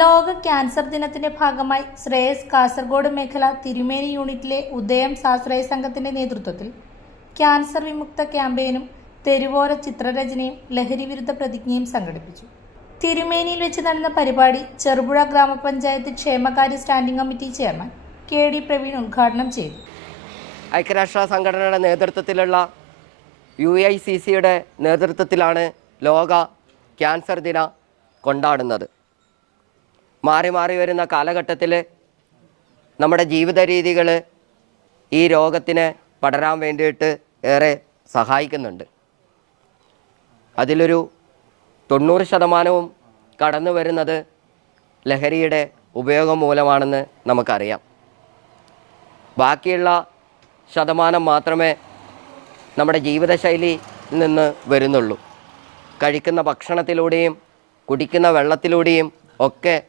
ലോക ക്യാൻസർ ദിനത്തിന്റെ ഭാഗമായി ശ്രേയസ് കാസർഗോഡ് മേഖല തിരുമേനി യൂണിറ്റിലെ ഉദയം സാശ്രയ സംഘത്തിന്റെ നേതൃത്വത്തിൽ ക്യാൻസർ വിമുക്ത ക്യാമ്പയിനും തെരുവോര ചിത്രരചനയും ലഹരി വിരുദ്ധ പ്രതിജ്ഞയും സംഘടിപ്പിച്ചു. തിരുമേനിയിൽ വെച്ച് നടന്ന പരിപാടി ചെറുപുഴ ഗ്രാമപഞ്ചായത്ത് ക്ഷേമകാര്യ standing committee chairman K D Praveen ഉദ്ഘാടനം ചെയ്തു. ഐക്യരാഷ്ട്ര സംഘടനയുടെ നേതൃത്വത്തിലുള്ള യു ഐ സി സിയുടെ നേതൃത്വത്തിലാണ് ലോക ക്യാൻസർ ദിന കൊണ്ടാടുന്നത്. മാറി മാറി വരുന്ന കാലഘട്ടത്തിൽ നമ്മുടെ ജീവിത രീതികൾ ഈ രോഗത്തിന് പടരാൻ വേണ്ടിയിട്ട് ഏറെ സഹായിക്കുന്നുണ്ട്. അതിലൊരു തൊണ്ണൂറ് ശതമാനവും കടന്നു വരുന്നത് ലഹരിയുടെ ഉപയോഗം മൂലമാണെന്ന് നമുക്കറിയാം. ബാക്കിയുള്ള ശതമാനം മാത്രമേ നമ്മുടെ ജീവിതശൈലിയിൽ നിന്ന് വരുന്നുള്ളൂ. കഴിക്കുന്ന ഭക്ഷണത്തിലൂടെയും കുടിക്കുന്ന വെള്ളത്തിലൂടെയും ഒക്കെ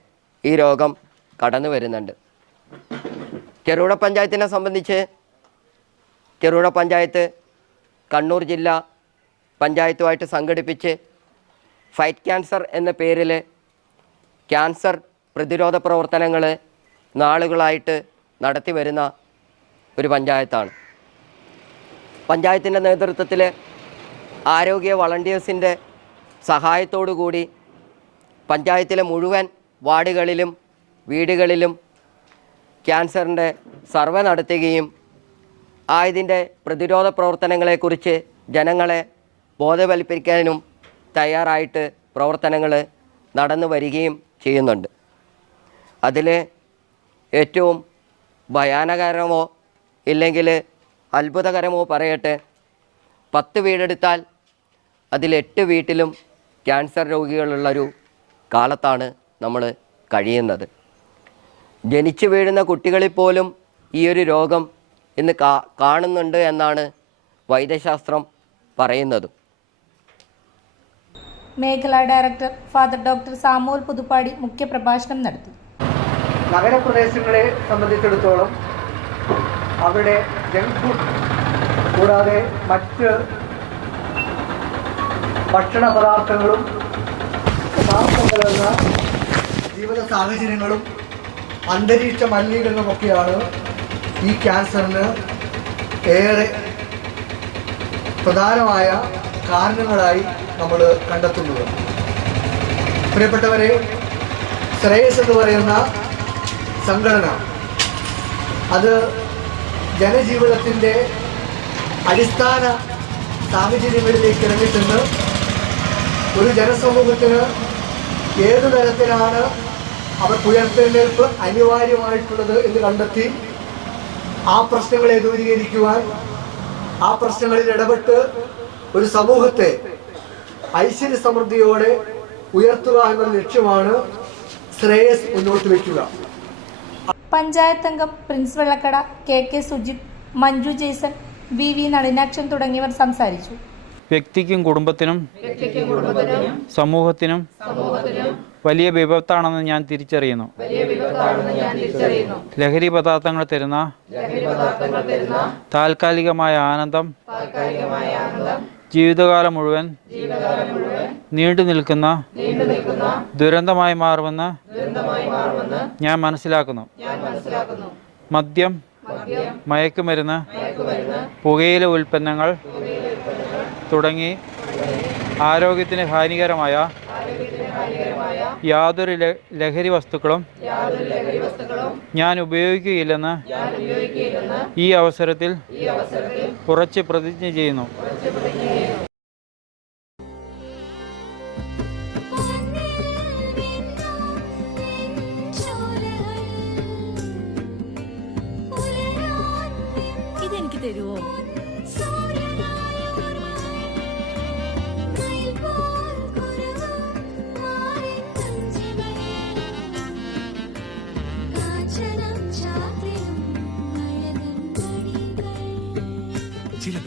ഈ രോഗം കടന്നു വരുന്നുണ്ട്. ചെറുപുഴ പഞ്ചായത്തിനെ സംബന്ധിച്ച് ചെറുപുഴ പഞ്ചായത്ത് കണ്ണൂർ ജില്ല പഞ്ചായത്തുമായിട്ട് സംഘടിപ്പിച്ച് ഫൈറ്റ് ക്യാൻസർ എന്ന പേരിൽ ക്യാൻസർ പ്രതിരോധ പ്രവർത്തനങ്ങൾ നാളുകളായിട്ട് നടത്തി വരുന്ന ഒരു പഞ്ചായത്താണ്. പഞ്ചായത്തിന്റെ നേതൃത്വത്തിൽ ആരോഗ്യ വളണ്ടിയേഴ്സിന്റെ സഹായത്തോടു കൂടി പഞ്ചായത്തിലെ മുഴുവൻ വാർഡുകളിലും വീടുകളിലും ക്യാൻസറിന്റെ സർവേ നടത്തുകയും ആയതിന്റെ പ്രതിരോധ പ്രവർത്തനങ്ങളെക്കുറിച്ച് ജനങ്ങളെ ബോധവൽപ്പിക്കാനും തയ്യാറായിട്ട് പ്രവർത്തനങ്ങൾ നടന്നു വരികയും ചെയ്യുന്നുണ്ട്. അതിൽ ഏറ്റവും ഭയാനകരമോ ഇല്ലെങ്കിൽ അത്ഭുതകരമോ പറയട്ടെ പത്ത് വീടെടുത്താൽ അതിൽ എട്ട് വീട്ടിലും ക്യാൻസർ രോഗികളുള്ളൊരു കാലത്താണ് നമ്മൾ കഴിയുന്നത്. ജനിച്ചു വീഴുന്ന കുട്ടികളിൽ പോലും ഈ ഒരു രോഗം ഇന്ന് കാ കാണുന്നുണ്ട് എന്നാണ് വൈദ്യശാസ്ത്രം പറയുന്നത്. മേഖലാ director father doctor Samuel Puthuppadi മുഖ്യപ്രഭാഷണം നടത്തി. നഗരപ്രദേശങ്ങളെ സംബന്ധിച്ചിടത്തോളം അവിടെ ജങ്ക് ഫുഡ് കൂടാതെ മറ്റ് ഭക്ഷണ പദാർത്ഥങ്ങളും കലർന്ന ജീവിത സാഹചര്യങ്ങളും അന്തരീക്ഷ മലിനീകരണമൊക്കെയാണ് ഈ ക്യാൻസറിന് ഏറെ പ്രധാനമായ കാരണങ്ങളായി നമ്മൾ കണ്ടെത്തുന്നത്. പ്രിയപ്പെട്ടവരെ ശ്രേയസ് എന്ന് പറയുന്ന സംഘടന അത് ജനജീവിതത്തിന്റെ അടിസ്ഥാന സാഹചര്യങ്ങളിലേക്ക് ഇറങ്ങിച്ചെന്ന് ഒരു ജനസമൂഹത്തിന് ഏതു തരത്തിലാണ് അവർ ഉയർത്തെഴുന്നേൽപ്പ് അനിവാര്യമായിട്ടുള്ളത് എന്ന് കണ്ടെത്തി ആ പ്രശ്നങ്ങളെ ദൂരീകരിക്കുവാൻ ആ പ്രശ്നങ്ങളിൽ ഇടപെട്ട് ഒരു സമൂഹത്തെ ഐശ്വര്യ സമൃദ്ധിയോടെ ഉയർത്തുക എന്ന ലക്ഷ്യമാണ് ശ്രേയസ് മുന്നോട്ട് വയ്ക്കുക. പഞ്ചായത്ത് അംഗം Prince Vellakada K K Sujith Manju Jaison V V Nalinakshan തുടങ്ങിയവർ സംസാരിച്ചു. വ്യക്തിക്കും കുടുംബത്തിനും സമൂഹത്തിനും വലിയ വിപത്താണെന്ന് ഞാൻ തിരിച്ചറിയുന്നു. ലഹരി പദാർത്ഥങ്ങൾ തരുന്ന താൽക്കാലികമായ ആനന്ദം ജീവിതകാലം മുഴുവൻ നീണ്ടു നിൽക്കുന്ന ദുരന്തമായി മാറുമെന്ന് ഞാൻ മനസ്സിലാക്കുന്നു. മദ്യം മയക്കുമരുന്ന് പുകയില ഉൽപ്പന്നങ്ങൾ തുടങ്ങി ആരോഗ്യത്തിന് ഹാനികരമായ യാതൊരു ലഹരി വസ്തുക്കളും ഞാൻ ഉപയോഗിക്കുകയില്ലെന്ന് ഈ അവസരത്തിൽ ഉറച്ച് പ്രതിജ്ഞ ചെയ്യുന്നു. ഇതെനിക്ക് തരുവോ?